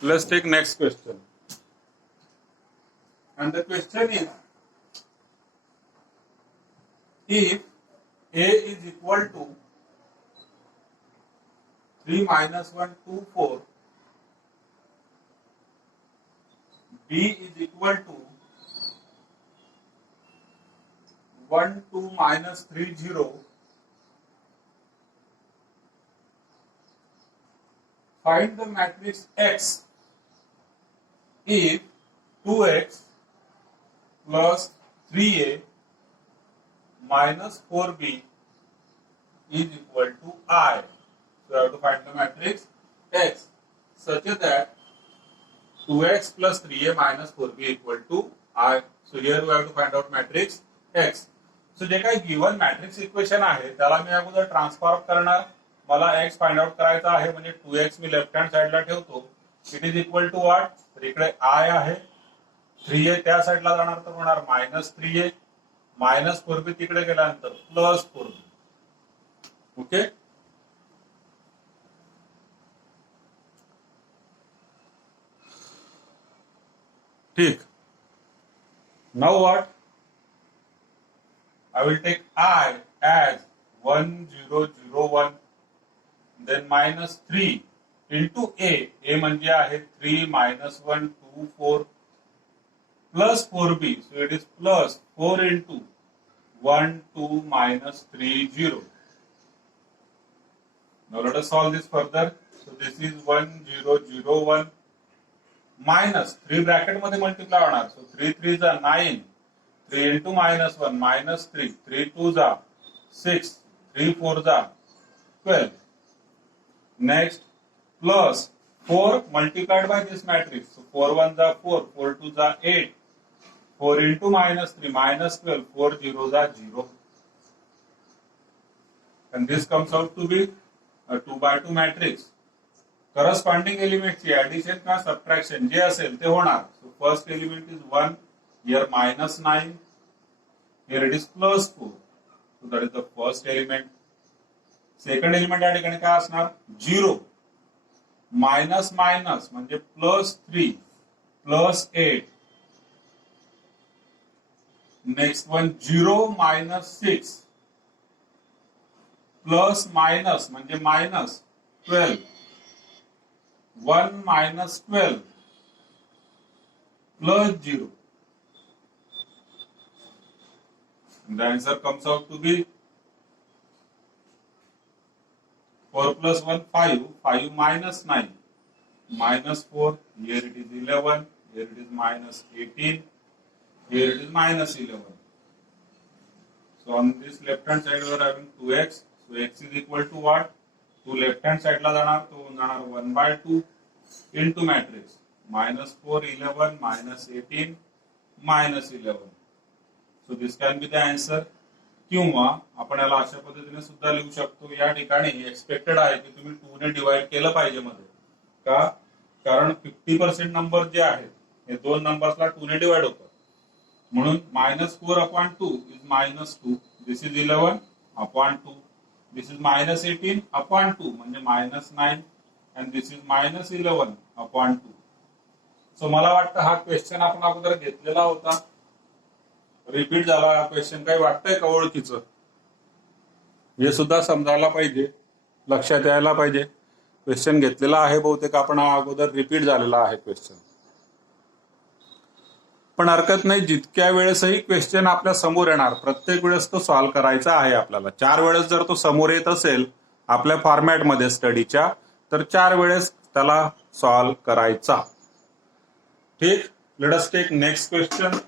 Let's take next question. And the question is, if A is equal to 3 minus 1, 2, 4, B is equal to 1, 2, minus 3, 0, find the matrix X if 2x plus 3a minus 4b is equal to I. So I have to find the matrix X such that 2x plus 3a minus 4b equal to I. So here we have to find out matrix X. So जे काही given matrix equation आहे त्याला मी अगोदर transform करणार. मला x find out करायचा आहे म्हणजे 2x मी लेफ्ट हँड साइडला ठेवतो. It is equal to what? तर इकडे I आहे. 3a त्या साइडला जाणार तर होणार मायनस 3a मायनस 4b तिकडे गेल्यानंतर प्लस 4b. ओके. ठीक. Now what? I will take I as 1, 0, 0, 1, then minus 3 into A. A म्हणजे आहे 3 minus 1, 2, 4 plus 4B. So it is plus 4 into 1, 2, minus 3, 0. Now let us solve this further. So this is 1, 0, 0, 1 minus 3 bracket मध्ये multiply होणार. So 3 3 is 9. 3 into minus 1 minus 3. 3 2 is 6. 3 4 is 12. Next plus 4 multiplied by this matrix. So 4 1 is 4. 4 2 is 8. 4 into minus 3 minus 12. 4 0 is 0. And this comes out to be a 2 by 2 matrix. Corresponding element ची addition का subtraction जे असेल ते होणार. So first element is 1. Here minus 9. Here it is plus 4. So that is the first element. Second element या ठिकाणी काय असणार? 0. Minus minus म्हणजे plus 3 plus 8. Next one 0 minus 6 plus minus म्हणजे minus 12. 1 minus 12 plus 0. The answer comes out to be 4 plus 1 5, 5 minus 9, minus 4, here it is 11, here it is minus 18, here it is minus 11. So on this left hand side we are having 2x, so x is equal to what? To left hand side ला जाणार तो जाणार 1 by 2 into matrix minus 4, 11, minus 18, minus 11. So this can be the answer. किंवा आपण याला अशा पद्धतीने सुद्धा लिहू शकतो. या ठिकाणी एक्सपेक्टेड आहे की तुम्ही 2 ने डिवाइड केलं पाहिजे मध्ये. का? कारण 50% नंबर जे आहेत हे दोन नंबर्सला 2 ने डिवाइड होतात. म्हणून -4/2 is -2. This is 11/2. This is -18/2 म्हणजे -9 and this is -11/2. सो मला वाटतं हा क्वेश्चन आपण अगोदर घेतलेला होता. रिपीट झाला हा क्वेश्चन. काही वाटतंय का ओळखीचं? हे सुद्धा समजायला पाहिजे, लक्षात यायला पाहिजे. क्वेश्चन घेतलेला आहे बहुतेक आपण हा अगोदर रिपीट झालेला आहे क्वेश्चन. पण हरकत नाही, जितक्या वेळेसही क्वेश्चन आपल्या समोर येणार प्रत्येक वेळेस तो सॉल्व्ह करायचा आहे आपल्याला. 4 वेळेस जर तो समोर येत असेल आपल्या फॉर्मॅटमध्ये स्टडीच्या तर 4 वेळेस त्याला सॉल्व्ह करायचा. ठीक. Let us take next question.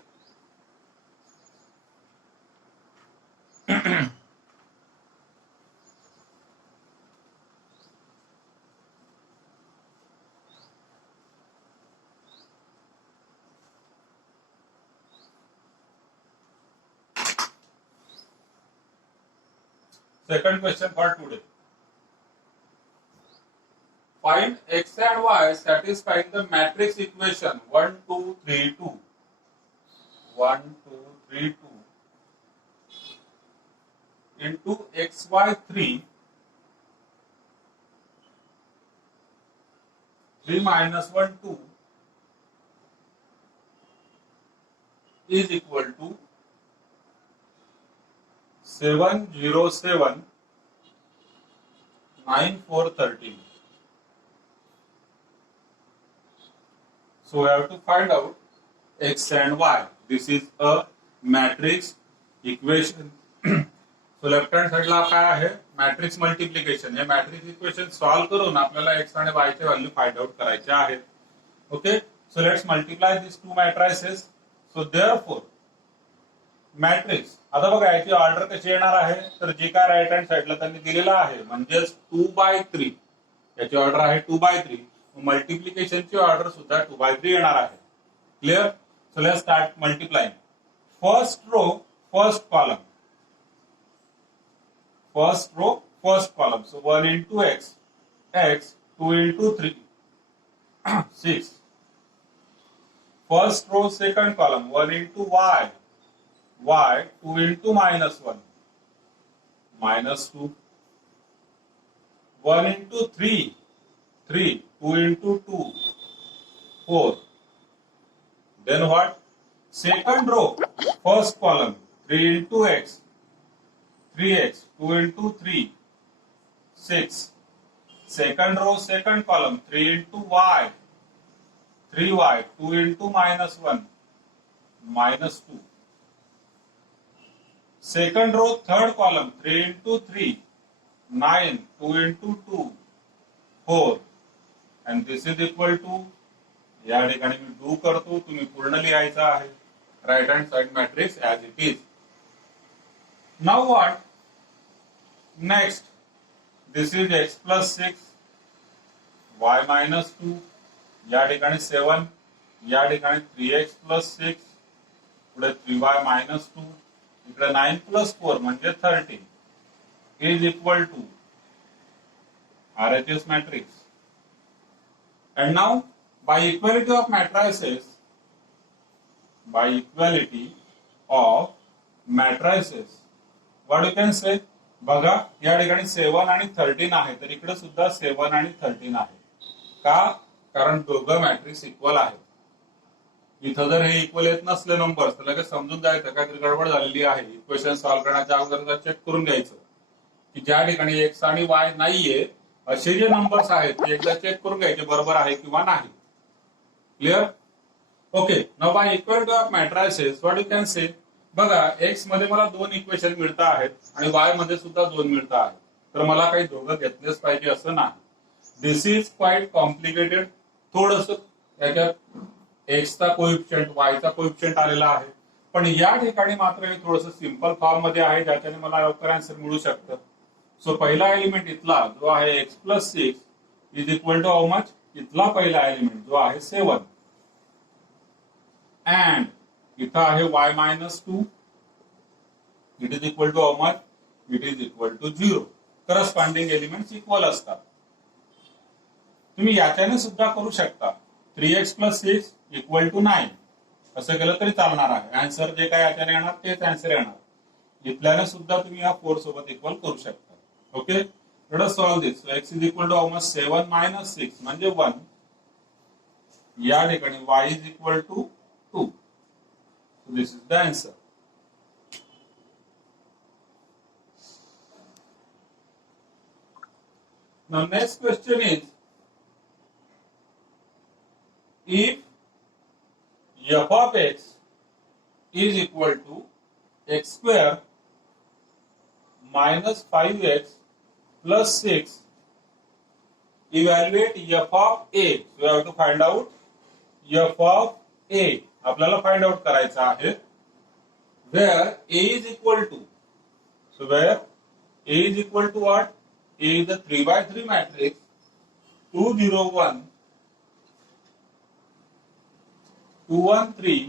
Second question for today. Find x and y satisfying the matrix equation 1, 2, 3, 2. 1, 2, 3, 2 into xy 3 3 minus 1 2 is equal to 707 9 4 13. So we have to find out x and y. This is a matrix equation. So left hand साइडला काय आहे matrix multiplication. हे matrix equation solve करून आपल्याला x आणि Y चे value find out करायचे आहेत. Okay, so let's multiply this two matrices. So therefore matrix, आता बघा याची ऑर्डर कशी येणार आहे, तर जे काय राईट हँड साइडला त्यांनी दिलेला आहे म्हणजेच 2/3, याची ऑर्डर आहे 2/3. मल्टिप्लिकेशनची ऑर्डर सुद्धा 2/3 येणार आहे. Clear? So let's start multiplying. First row first column, first row first column, so 1 into x, 2 into 3 6. First row second column, 1 into y, 2 into minus 1, minus 2. 1 into 3, 2 into 2, 4. Then what? Second row first column, 3 into x, 3x, 2 into 3, 6. Second row, second column, 3 into y, 3y, 2 into minus 1, minus 2. Second row, third column, 3 into 3, 9, 2 into 2, 4. And this is equal to, या ठिकाणी me do करतो, तुम्ही पूर्ण लिहायचा आहे. Right hand side matrix as it is. Now what? Next, this is x plus 6, y minus 2, या ठिकाणी 7, या ठिकाणी 3x plus 6, पुढे 3y minus 2, इकडे 9 plus 4 म्हणजे 13 is equal to RHS matrix. And now by equality of matrices, what you can say, बघा या ठिकाणी 7 आणि 13 आहे, तर इकडे सुद्धा 7 आणि 13 आहे. का? कारण दोघं मॅट्रिक्स इक्वल आहेत. इथं जर हे इक्वल येत नसले नंबर्स तर लगेच समजून जायचं काहीतरी गडबड झालेली आहे. इक्वेशन सॉल्व्ह करण्याच्या अगोदर चेक करून घ्यायचं की ज्या ठिकाणी एक्स आणि वाय नाहीये असे जे नंबर्स आहेत ते एकदा चेक करून घ्यायचे बरोबर आहे किंवा नाही. Clear? Okay, now bye equality of matrices what you can say, बघा एक्स मध्ये मला 2 इक्वेशन मिळत आहेत आणि वाय मध्ये सुद्धा 2 मिळत आहेत, तर मला काही दोघं घेतलेच पाहिजे असं नाही. दिस इज क्वाइट कॉम्प्लिकेटेड. थोडस याच्यात एक्सचा कोइफिशियंट, वायचा कोइफिशियंट आलेला आहे, पण या ठिकाणी मात्र हे थोडस सिंपल फॉर्म मध्ये आहे ज्याच्याने मला लवकर आन्सर मिळू शकतं. सो पहिला एलिमेंट इथला जो आहे x plus 6 is equal to how much, इथला पहिला एलिमेंट जो आहे 7 अँड इथं आहे y minus 2, it is equal to how much, it is equal to 0. Corresponding elements equal असतात. तुम्ही याच्याने सुद्धा करू शकता. 3x प्लस 6 इक्वल टू 9 असं केलं तरी चालणार आहे. आन्सर जे काय याच्याने येणार तेच आन्सर येणार. इथल्याने सुद्धा तुम्ही या 4 सोबत इक्वल करू शकता. Okay, let us solve this. So x is equal to how much, 7 minus 6 म्हणजे 1. या ठिकाणी y is equal to 2. So this is the answer. Now next question is, if f of x is equal to x square minus 5x plus 6, evaluate f of a. So you have to find out f of a. आपल्याला find out करायचं आहे. Where a is equal to, so where a is equal to what? A is a 3/3 matrix, 2 0 1 2 1 3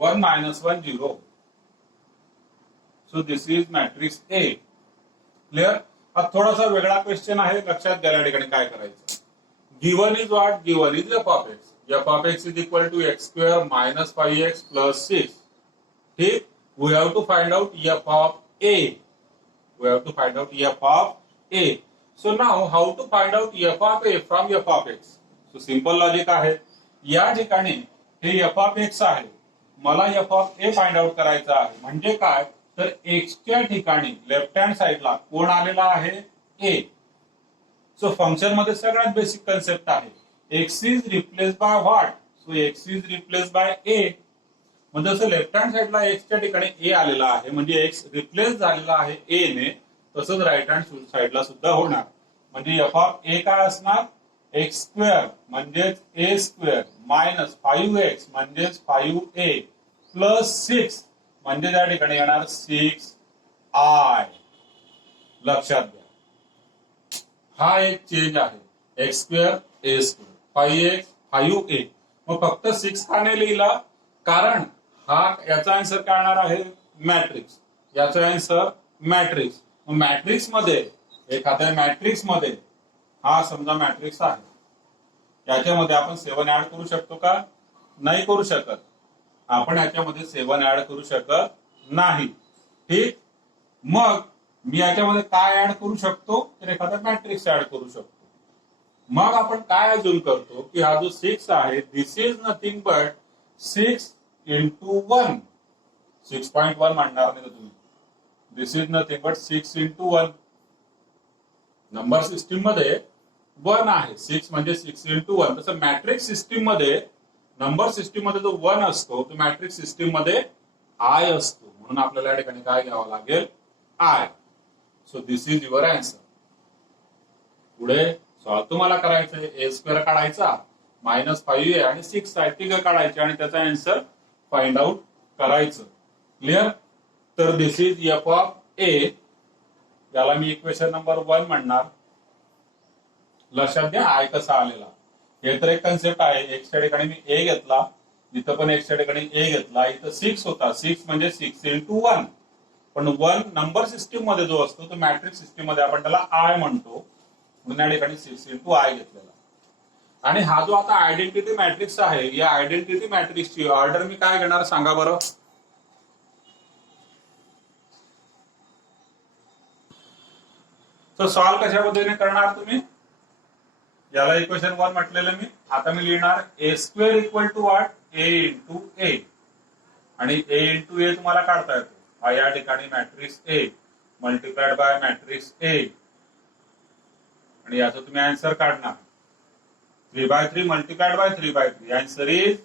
1 minus 1 0. So this is matrix A. Clear? हा थोडासा वेगळा question आहे, लक्षात घ्या या ठिकाणी काय करायचं. Given is what? Given is f of x. f of x is equal to x square minus 5x plus 6. ठीक? We have to find out f of a. We have to find out f of a. So now how to find out f of a from f of x. So simple logic आहे. या ठिकाणी हे f of x आहे, मला f of a find out करायचं आहे. म्हणजे काय तर एक्सच्या ठिकाणी लेफ्ट हँड साइडला कोण आलेला आहे ए. सो फंक्शन मध्ये सगळ्यात बेसिक कन्सेप्ट आहे x is replace by what. So x is replace by a. म्हणजे जसं लेफ्ट हँड साइडला एक्सच्या ठिकाणी ए आलेला आहे म्हणजे एक्स रिप्लेस झालेला आहे ए ने, तसंच राईट हँड साइडला सुद्धा होणार. म्हणजे एफ ऑफ ए काय असणार एक्स स्क्वेअर म्हणजेच ए स्क्वेअर मायनस 5x म्हणजेच 5a प्लस 6 म्हणजे त्या ठिकाणी येणार 6i. लक्षात घ्या हा एक चेंज आहे एक्स स्क्वेअर ए स्क्वेअर 5x 5a. मग फक्त 6 का नाही लिहिला कारण हा याचा आन्सर काय येणार आहे मॅट्रिक्स. याचा आन्सर मॅट्रिक्स. मॅट्रिक्स मध्ये एखाद्या मॅट्रिक्स मध्ये हा समजा मॅट्रिक्स आहे, याच्यामध्ये आपण 7 ऍड करू शकतो का नाही करू शकत. आपण याच्यामध्ये 7 ऍड करू शकत नाही. ठीक. मग मी याच्यामध्ये काय ऍड करू शकतो तर एखादा मॅट्रिक्स ऍड करू शकतो. मग आपण काय अजून करतो की हा जो 6 आहे this is nothing but 6 into 1. 6.1 म्हणणार नाही तुम्ही. This is nothing but 6 into 1. Number system मध्ये 1 आहे. 6 म्हणजे 6 into 1. तसं मॅट्रिक्स सिस्टीम मध्ये नंबर सिस्टीम मध्ये जो 1 असतो तो मॅट्रिक्स सिस्टीम मध्ये आय असतो. म्हणून आपल्याला या ठिकाणी काय घ्यावं लागेल I. So this is your answer. पुढे सॉल्व तुम्हाला करायचंय. ए स्क्वेअर काढायचा मायनस 5a आणि 6 आहे तिघ काढायचे आणि त्याचा आन्सर फाइंड आउट करायचं. क्लिअर. तर दिस इज एफ ऑफ ए. याला मी इक्वेशन नंबर 1 म्हणणार. लक्षात घ्या आय कसा आलेला. हे तर एक कन्सेप्ट आहे. एक्सच्या ठिकाणी मी ए घेतला, इथं पण एक्सच्या ठिकाणी ए घेतला. इथं 6 होता. 6 म्हणजे 6 into 1. पण 1 नंबर सिस्टीम मध्ये जो असतो तो मॅट्रिक्स सिस्टीम मध्ये आपण त्याला आय म्हणतो. म्हणून या ठिकाणी 6 into आय घेतलेला. आणि हा जो आता आयडेंटिटी मॅट्रिक्स आहे या आयडेंटिटी मॅट्रिक्सची ऑर्डर मी काय घेणार सांगा बरं. सो सॉल्व कशा पद्धतीने करणार तुम्ही. याला इक्वेशन 1 म्हटलेलं मी. आता मी लिहिणार a square equal to what a into a. आणि ए इंटू ए तुम्हाला काढता येतो. हा या ठिकाणी matrix a multiplied by matrix a. आणि याचा तुम्ही आन्सर काढणार 3/3 multiplied by 3/3. Answer is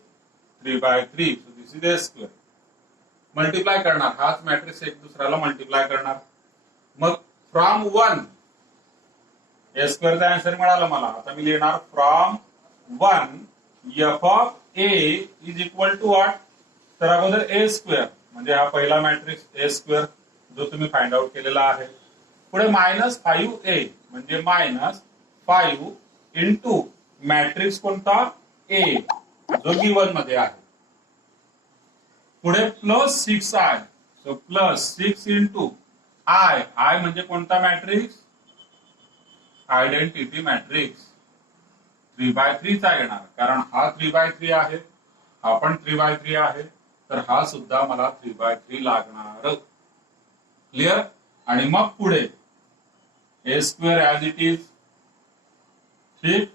3/3. So this is a square. Multiply करणार हाच मॅट्रिक्स एक दुसऱ्याला मल्टिप्लाय करणार. मग फ्रॉम 1 ए स्क्वेअरचा आन्सर मिळाला मला. आता मी लिहिणार from 1 f of a is equal to what. तर अगोदर ए स्क्वेअर म्हणजे हा पहिला मॅट्रिक्स ए स्क्वेअर जो तुम्ही फाइंड आउट केलेला आहे. पुढे मायनस 5a म्हणजे मायनस 5 इंटू मॅट्रिक्स कोणता ए जो गिवन मध्ये आहे. पुढे plus 6i. So plus 6 into I. I म्हणजे कोणता मॅट्रिक्स आयडेंटिटी मॅट्रिक्स 3/3 चा येणार कारण हा 3/3 आहे, हा पण 3/3 आहे. तर हा सुद्धा मला 3/3 लागणार. क्लिअर. आणि मग पुढे ए स्क्वेअर ऍज इट इज. ठीक.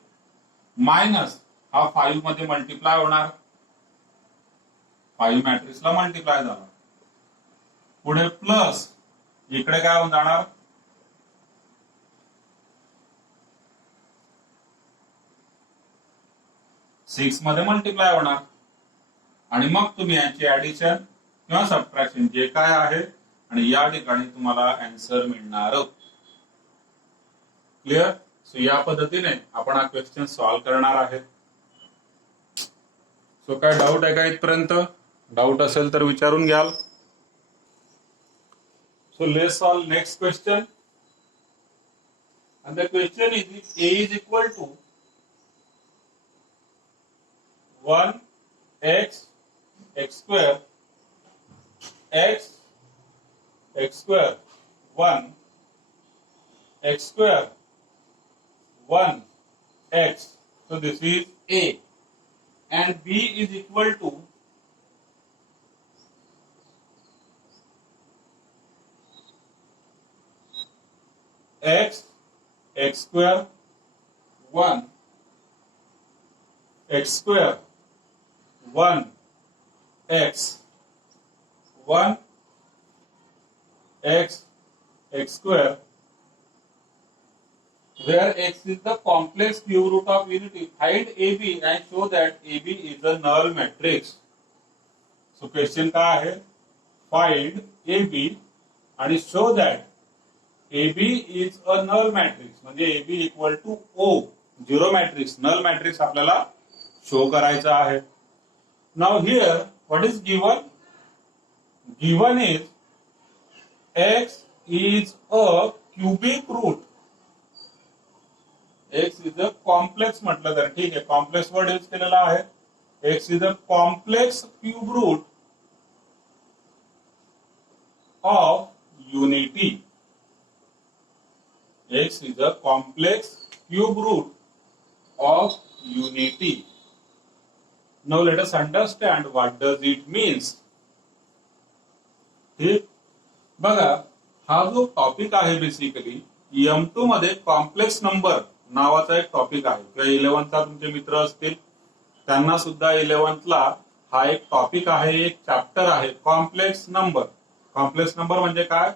मायनस हा 5 मध्ये मल्टिप्लाय होणार. 5 मॅट्रिक्सला मल्टिप्लाय झाला. पुढे प्लस इकडे काय होऊन जाणार 6 मध्ये मल्टिप्लाय होणार. आणि मग तुम्ही यांची ऍडिशन किंवा सबट्रॅक्शन जे काय आहे आणि या ठिकाणी तुम्हाला आन्सर मिळणार. क्लिअर. सो या पद्धतीने आपण हा क्वेश्चन सॉल्व करणार आहे. सो काय डाऊट आहे का इथपर्यंत. डाऊट असेल तर विचारून घ्याल. So let's solve next question. and the question is if a is equal to 1x x square x square 1 x square 1 x. So this is a. And b is equal to x x square 1 x square 1 x 1 x x square, where x is the complex cube root of unity. Find AB and show that AB is a null matrix. So question काय आहे? Find AB आणि show that AB is a null matrix. म्हणजे AB equal to O, zero matrix, null matrix आपल्याला show करायचा आहे. Now here what is given? Given is x is a cubic root. x is a complex म्हटलं तर ठीक आहे, complex word use केलेला आहे. x is a complex cube root of unity. x is a complex cube root of unity. Now let us understand what does it means. ठीक, बघा हा जो टॉपिक आहे बेसिकली M2 मध्ये कॉम्प्लेक्स नंबर नावाचा एक टॉपिक आहे. किंवा 11th तुमचे मित्र असतील त्यांना सुद्धा 11th हा एक टॉपिक आहे, एक चॅप्टर आहे, कॉम्प्लेक्स नंबर. कॉम्प्लेक्स नंबर म्हणजे काय?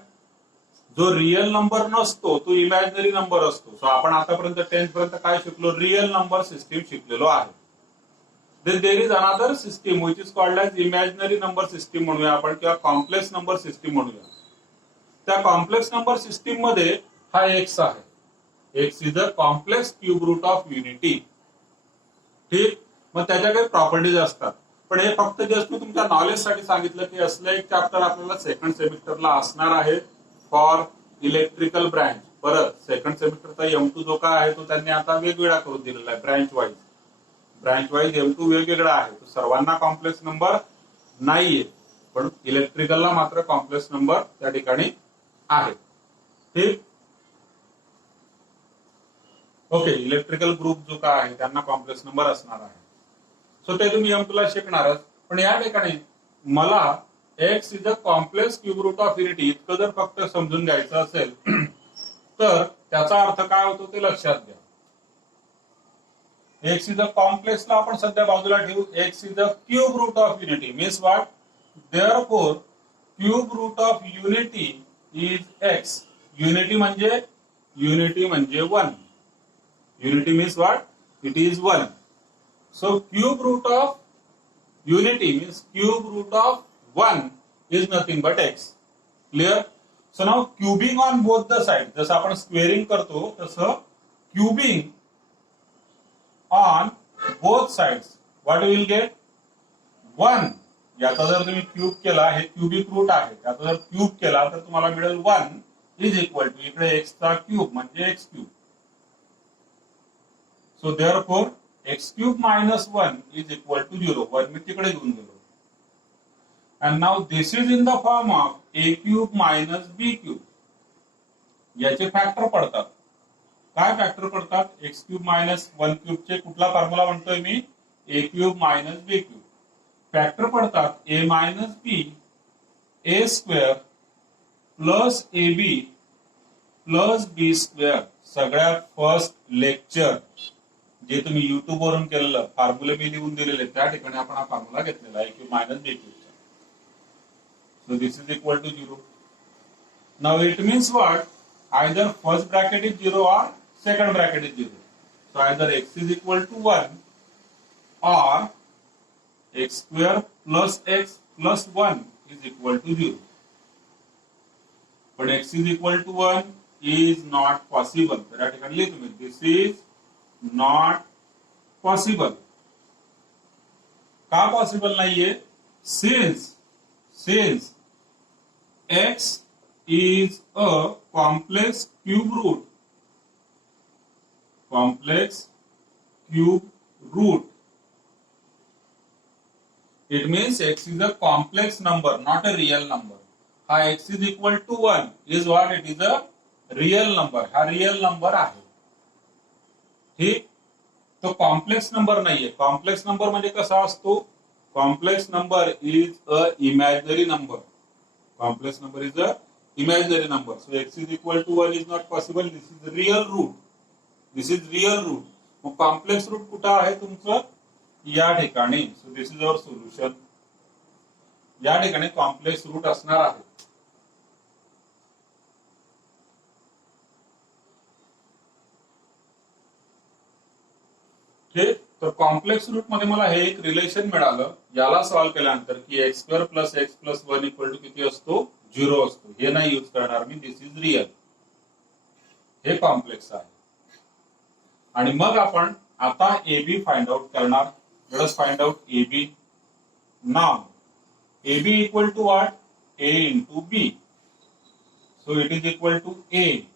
जो रिअल नंबर नसतो तो इमॅजिनरी नंबर असतो. सो आपण आतापर्यंत 10th पर्यंत काय शिकलो? रिअल नंबर सिस्टीम शिकलेलो आहे. Then there is another system which is called as imaginary number system म्हणूया आपण, किंवा कॉम्प्लेक्स नंबर सिस्टीम म्हणूया. त्या कॉम्प्लेक्स नंबर सिस्टीम मध्ये हा x आहे. x is a complex cube root of unity. ठीक, मग त्याच्या काही प्रॉपर्टीज असतात, पण हे फक्त जस्ट मी तुमच्या नॉलेज साठी सांगितलं की असलं एक चॅप्टर आपल्याला सेकंड सेमिस्टरला असणार आहे फॉर इलेक्ट्रिकल ब्रँच. परत सेकंड सेमिस्टरचा M2 जो काय आहे तो त्यांनी आता वेगवेगळा करून दिलेला आहे, ब्रँच वाईज M2 वेगवेगळा आहे. तो सर्वांना कॉम्प्लेक्स नंबर नाहीये, पण इलेक्ट्रिकलला मात्र कॉम्प्लेक्स नंबर त्या ठिकाणी आहे. ठीक, ओके. इलेक्ट्रिकल ग्रुप जो काय आहे त्यांना कॉम्प्लेक्स नंबर असणार आहे. सो ते तुम्ही M2 ला शिकणारच. पण या ठिकाणी मला x is a complex cube root of unity इतकं जर फक्त समजून घ्यायचं असेल तर त्याचा अर्थ काय होतो ते लक्षात घ्या. x इज अ कॉम्प्लेक्सला आपण सध्या बाजूला ठेवू. x is a cube root of unity means what? Therefore cube root of unity is x. Unity म्हणजे 1. Unity means what? It is 1. So cube root of unity means cube root of 1 is nothing but x. Clear? So now cubing on both the side. जसं आपण squaring करतो तसं cubing on both sides what you will get? 1. याचा जर तुम्ही cube केला, हे cubic route आहे, त्याचा जर क्यूब केला तर तुम्हाला मिळेल 1 इज इक्वल टू इकडे x चा क्यूब म्हणजे x cube. So therefore x cube minus 1 is equal to 0. 1 मी तिकडे घेऊन गेलो. And now this is in the form of a cube minus b cube. याचे फॅक्टर पडतात. काय फॅक्टर पडतात? एक्स क्यूब मायनस 1 क्यूबचे कुठला फॉर्म्युला म्हणतोय मी? A cube minus b cube. Factor पडतात a minus b, a square plus a b plus b square. सगळ्यात first lecture जे तुम्ही युट्यूब वरून केलेलं फॉर्म्युले मी लिहून दिलेले त्या ठिकाणी आपण हा फॉर्म्युला घेतलेला आहे क्यूब मायनस बी क्यूबचा. So this is equal to 0. Now it means what? Either first bracket is 0 or second bracket is 0. So either x is equal to 1 or x square plus x plus 1 is equal to 0. But x is equal to 1 is not possible. तर या ठिकाणी लिहितो मी, this is not possible. का possible नाहीये? Since x is a complex cube root. It means x is a complex number, not a real number. हा x is equal to 1 is what? It is a real number. हा real number आहे. ठीक, तो complex number नाहीये. Complex number म्हणजे कसा असतो? Complex number is a imaginary number. Complex number is a imaginary number. So x is equal to 1 is not possible. This is the real root. This is real root. मग complex root कुठं आहे तुमचं? या ठिकाणी. So this is our solution. या ठिकाणी complex route असणार आहे. ठीक. तर कॉम्प्लेक्स रूट मध्ये मला हे एक रिलेशन मिळालं. याला सॉल्व्ह केल्यानंतर की x square plus x plus one equal to किती असतो? 0 असतो. हे नाही यूज करणार मी. This is real. हे कॉम्प्लेक्स आहे. आणि मग आपण आता एबी फाइंड आउट करणार. Let us find out AB. Now AB equal to what? A into B. So it is equal to A.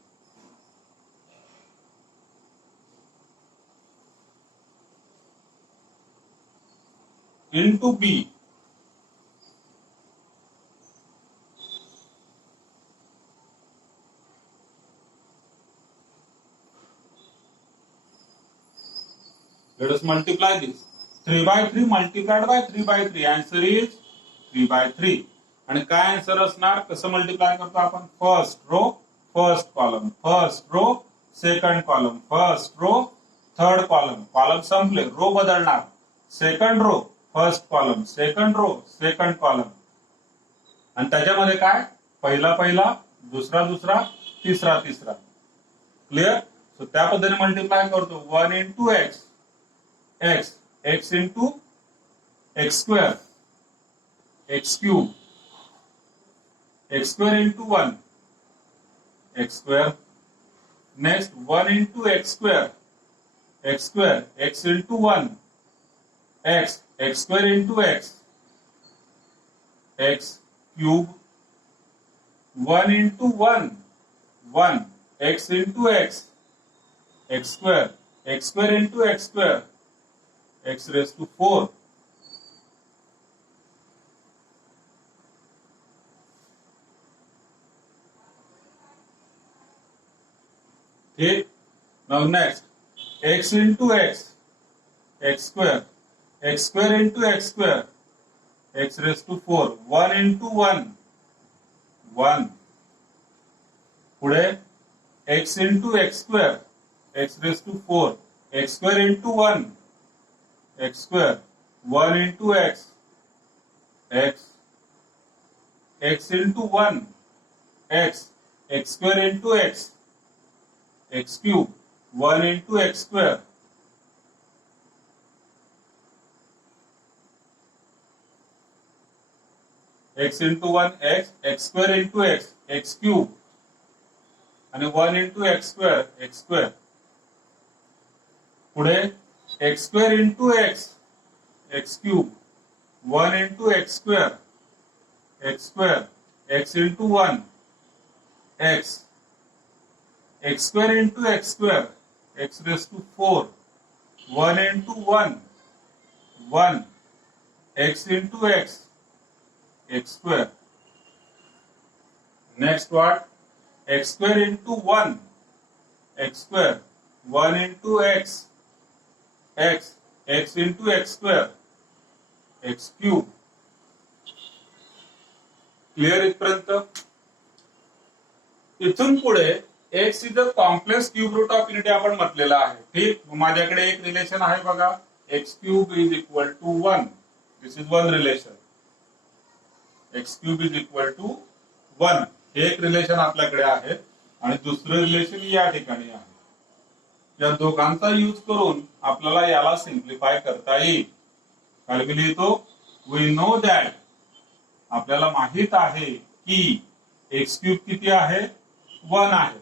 Into B. Let us multiply this. 3 by 3 multiplied by 3 by 3. Answer is 3 by 3. आणि काय answer असणार? कसं multiply करतो आपण? First row first column, first row second column, first row third column. Column संपले, row बदलणार. Second row first column, second row second column. आणि त्याच्यामध्ये काय? पहिला पहिला, दुसरा दुसरा, तिसरा तिसरा. क्लिअर? सो त्या पद्धतीने मल्टिप्लाय करतो. 1 into x, x, x into x square, x cube, x square into 1, x square. Next 1 into x square, x into 1, x square into x, x cube. 1 into 1, 1, x into x, x square into x square, x raised to 4. Okay. Now next, x into x, x square into x square, x raised to 4. 1 into 1, 1. पुढे x into x square, x raised to 4. x square into 1, x square. 1 into x, x. x into 1, x square into x, x cube. 1 into x square. X into 1 x square into x cube. आणि 1 into x square. पुढे x square into x cube. 1 into x square, x into 1, x square into x square, x raised to 4. 1 into 1, 1, x into x square. Next what? X square into 1, x square. 1 into x into x square, x cube. Clear इथपर्यंत? इथून पुढे x is a complex cube root of unity आपण म्हटलेलं आहे. ठीक. माझ्याकडे एक relation आहे बघा. X cube is equal to 1. This is one relation. X cube is equal to 1. हे एक रिलेशन आपल्याकडे आहे. आणि दुसरं रिलेशन या ठिकाणी आहे. या दोघांचा यूज करून आपल्याला याला सिम्प्लिफाय करता येईल. खाली मी लिहितो, वी नो दॅट. आपल्याला माहित आहे की एक्स क्यूब किती आहे? 1 आहे.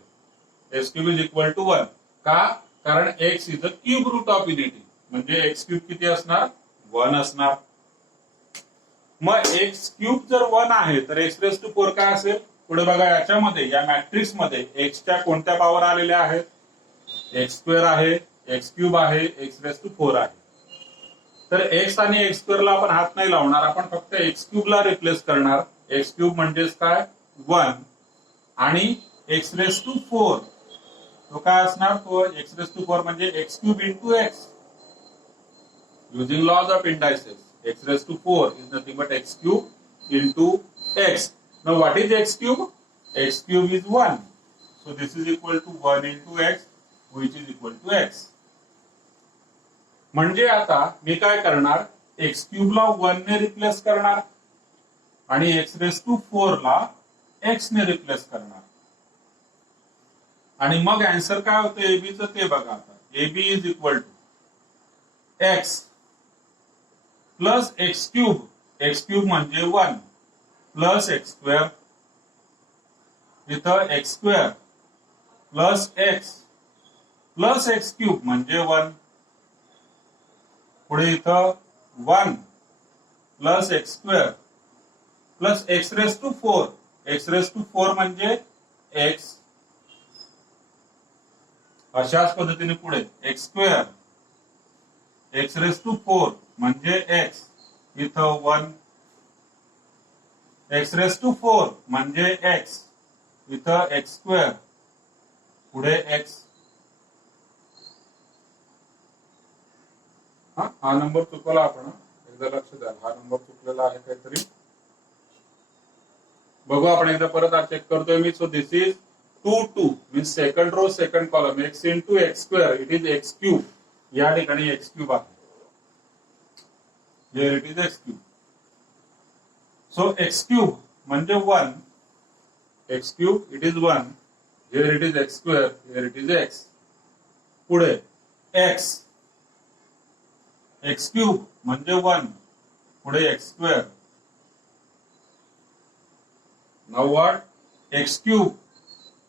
X cube is equal to 1. का? कारण x is a cube root of unity. म्हणजे एक्स क्यूब किती असणार? 1 असणार. मग एक्स क्यूब जर 1 आहे तर एक्स रेस टू 4 काय असेल? पुढे बघा, याच्यामध्ये या मॅट्रिक्स मध्ये एक्सच्या कोणत्या पॉवर आलेल्या आहेत? एक्स स्क्वेअर आहे, एक्स क्यूब आहे, एक्स रेस टू 4 आहे. तर एक्स आणि एक्स स्क्वेअरला आपण हात नाही लावणार. आपण फक्त एक्स क्यूबला रिप्लेस करणार. एक्स क्यूब म्हणजेच काय? 1. आणि एक्स रेस टू 4 तो काय असणार? तो एक्स रेस टू 4 म्हणजे x cube into x. Using laws of indices, x raise to 4 is nothing but x cube into x. Now what is x cube? X cube is 1. So this is equal to 1 into x. Which is equal to x. म्हणजे आता मी काय करणार, x cube ला 1 ने replace करणार आणि x raise to 4 ला x ने रिप्लेस करणार. आणि मग आन्सर काय होतं एबीचं ते बघा. आता AB is equal to x plus x cube म्हणजे 1 प्लस एक्स स्क्वेअर, इथं x square plus x cube म्हणजे 1, पुढे इथं 1 plus x square plus x raise to 4, x raise to 4 म्हणजे एक्स. अशाच पद्धतीने पुढे x square x raise to 4 म्हणजे एक्स, इथं 1 एक्स रेस टू 4 म्हणजे एक्स, इथं एक्स स्क्वेअर पुढे एक्स. हा नंबर चुकवला आपण, एकदा लक्ष द्या. हा नंबर चुकलेला आहे काहीतरी. बघू आपण एकदा परत चेक करतोय मी. So this is 2 means second row second column x into x square, it is x cube. या ठिकाणी एक्स क्यूब आहे, here it is x cube. So x cube म्हणजे 1, x cube it is 1, here it is x square, here it is x. पुढे x x cube म्हणजे 1, पुढे x square. Now what, x cube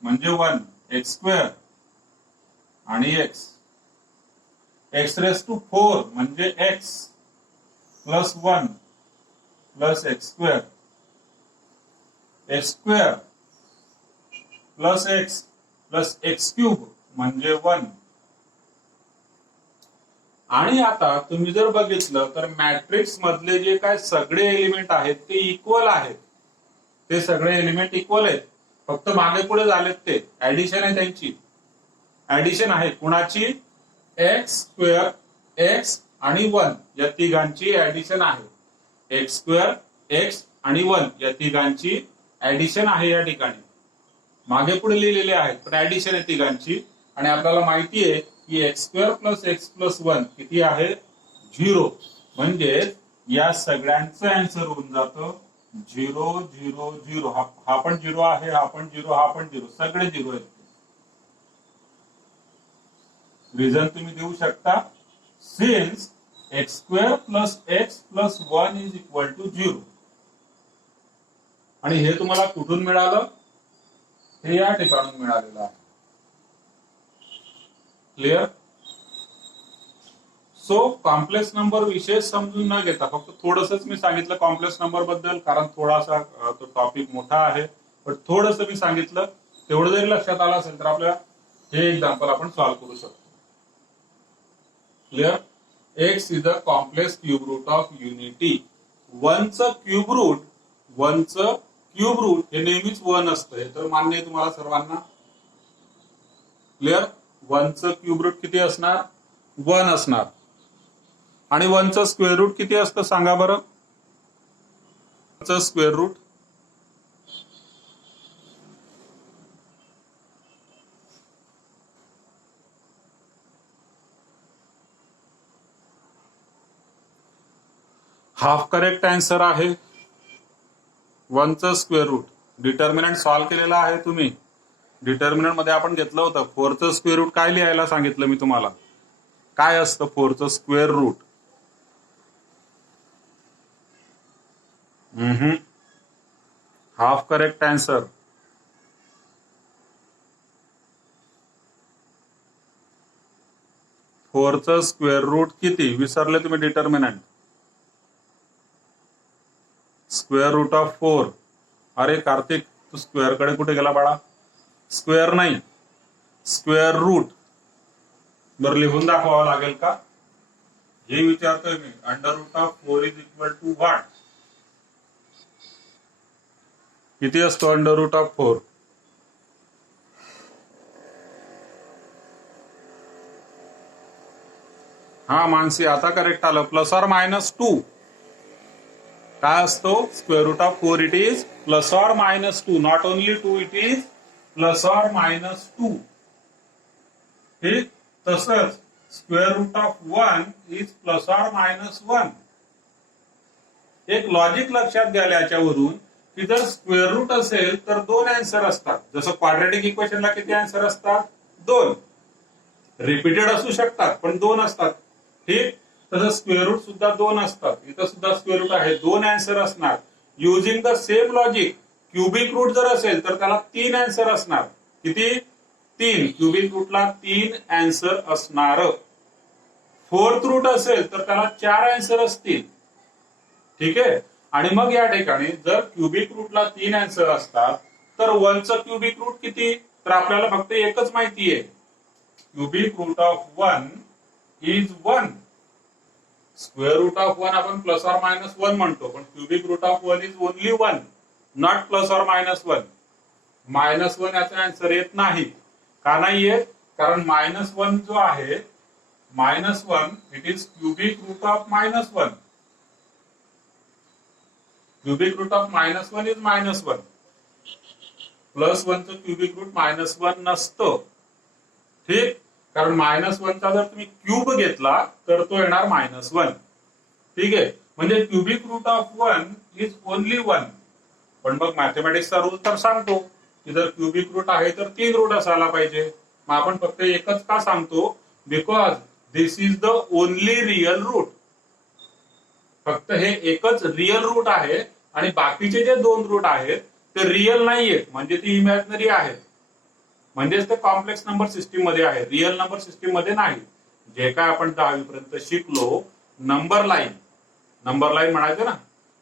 म्हणजे 1 x square आणि x. X raise to 4 म्हणजे x plus 1 plus x square, x square plus x cube म्हणजे 1. आणि आता तुम्ही जर बघितलं तर मॅट्रिक्स मधले जे काय सगळे एलिमेंट आहेत ते इक्वल आहेत. ते सगळे एलिमेंट इक्वल आहेत, फक्त मागे पुढे झालेत. ते ऍडिशन आहे, त्यांची ऍडिशन आहे. कुणाची, एक्स स्क्वेअर एक्स आणि 1 या तिघांची ऍडिशन आहे. एक्स स्क्वेअर एक्स आणि 1 या तिघांची ऍडिशन आहे. या ठिकाणी मागे पुढे लिहिलेले आहेत पण ऍडिशन आहे तिघांची. आणि आपल्याला माहिती आहे की x square plus x plus 1 किती आहे, 0. म्हणजे या सगळ्यांचं आन्सर होऊन जातं 0 0 0. हा पण 0 आहे, हा पण 0, हा पण 0, सगळे 0 आहेत. रिझन तुम्ही देऊ शकता, since x square plus x plus 1 is equal to 0. आणि हे तुम्हाला कुठून मिळालं, हे या ठिकाणून मिळालेलं आहे. क्लिअर. सो कॉम्प्लेक्स नंबर विशेष समजून न घेता फक्त थोडंसंच मी सांगितलं कॉम्प्लेक्स नंबर बद्दल, कारण थोडासा तो टॉपिक मोठा आहे. पण थोडंसं मी सांगितलं, तेवढं जरी लक्षात आलं असेल तर आपल्या हे एक्झाम्पल आपण सॉल्व्ह करू शकतो. Clear. X is the complex cube root of unity. 1चं क्यूब रूट हे नेहमीच 1 असतं, हे तर मान्य आहे तुम्हाला सर्वांना. क्लिअर. 1चं क्यूब रूट किती असणार, 1 असणार. आणि 1चं स्क्वेअर रूट किती असतं सांगा बरं. 1चं square root half correct answer आहे. 1चं स्क्वेअर रूट. डिटर्मिनंट सॉल्व्ह केलेला आहे तुम्ही. डिटर्मिनंट मध्ये आपण घेतलं होतं 4चं स्क्वेअर रूट. काय लिहायला सांगितलं मी तुम्हाला, काय असतं 4चं square root. Half correct answer. फोरचं स्क्वेअर रूट किती विसरले तुम्ही. Determinant square root of 4. अरे कार्तिक, तू स्क्वेअर कडे कुठे गेला बाळा. स्क्वेअर नाही, स्क्वेअर रूट. बरं लिहून दाखवावं लागेल का, हे विचारतोय मी. Under root of 4 is equal to what. किती असतो अंडर रूट ऑफ 4. हा मानसी, आता करेक्ट आलं. Plus or minus 2. काय असतो square root of 4. It is plus or minus 2. Not only 2, it is plus or minus 2. ठीक, तसंच square root of 1 is plus or minus 1. एक लॉजिक लक्षात घ्यायला याच्यावरून की जर स्क्वेअर रूट असेल तर 2 आन्सर असतात. जसं क्वाड्रॅटिक इक्वेशनला किती आन्सर असतात? 2. रिपीटेड असू शकतात पण 2 असतात. ठीक, तसं स्क्वेअर रूट सुद्धा 2 असतात. इथं सुद्धा स्क्वेअर रूट आहे, 2 आन्सर असणार. Using the same logic cubic root जर असेल तर त्याला 3 आन्सर असणार. किती? 3. क्युबिक रूटला 3 आन्सर असणार. फोर्थ रूट असेल तर त्याला 4 आन्सर असतील. ठीक आहे, आणि मग या ठिकाणी जर क्युबिक रूटला 3 आन्सर असतात तर 1चं क्युबिक रूट किती? तर आपल्याला फक्त एकच माहिती आहे, cubic root of 1 is 1. Square root of 1 आपण प्लस ऑर मायनस 1 म्हणतो, पण cubic root of 1 is only 1, not plus or minus 1. Minus 1 याचा आन्सर येत नाही. का नाही येत? कारण मायनस 1 जो आहे, minus 1 it is cubic root of minus 1. Cubic root of minus 1 is minus 1. Plus 1चं क्युबिक रूट मायनस 1 नसतं. ठीक, कारण मायनस 1चा जर तुम्ही क्यूब घेतला तर तो येणार मायनस 1. ठीक आहे, म्हणजे cubic root of 1 is only 1. पण मग मॅथमॅटिक्सचा रूल तर सांगतो की जर क्युबिक रूट आहे तर 3 रूट असायला पाहिजे. मग आपण फक्त एकच का सांगतो? Because this is the only real root. फक्त हे एकच रिअल रूट आहे आणि बाकीचे जे 2 रूट आहेत ते रिअल नाहीयेत, म्हणजे ती इमॅजिनरी आहेत. म्हणजेच ते कॉम्प्लेक्स नंबर सिस्टीम मध्ये आहे, रिअल नंबर सिस्टीम मध्ये नाही. जे काय आपण 10वी पर्यंत शिकलो, नंबर लाईन म्हणायचं ना,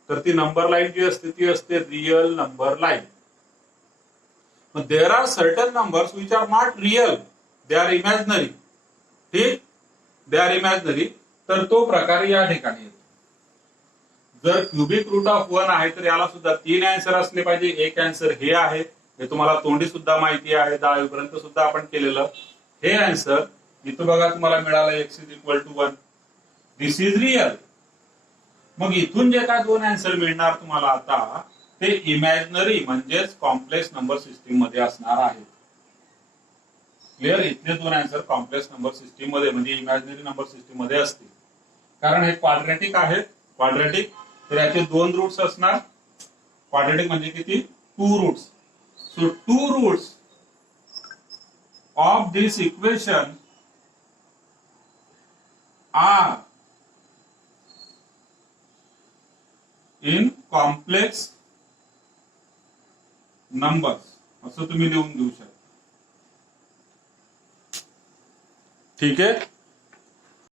तर ती नंबर लाईन जी असते ती असते real number line. There are certain numbers which are not real, they are imaginary. ठीक, दे आर इमॅजिनरी. तर तो प्रकार या ठिकाणी येतो. जर क्युबिक रूट ऑफ 1 आहे तर याला सुद्धा 3 आन्सर असले पाहिजे. एक आन्सर हे आहे, हे तुम्हाला तोंडी सुद्धा माहिती आहे, 10वी पर्यंत सुद्धा आपण केलेलं. हे आन्सर इथं बघा तुम्हाला मिळालं, x is equal to 1. This is real. मग इथून जे काय 2 आन्सर मिळणार तुम्हाला आता, ते इमॅजिनरी म्हणजेच कॉम्प्लेक्स नंबर सिस्टीम मध्ये असणार आहे. क्लिअर? इथले 2 आन्सर कॉम्प्लेक्स नंबर सिस्टीम मध्ये म्हणजे इमॅजिनरी नंबर सिस्टीम मध्ये असतील. कारण हे क्वाड्रॅटिक आहे, क्वाड्रॅटिक, तर याचे 2 रूट्स असणार. क्वाड्रॅटिक म्हणजे किती? 2 roots. So 2 roots of this equation are in complex numbers, असं तुम्ही लिहून देऊ शकता. ठीक आहे.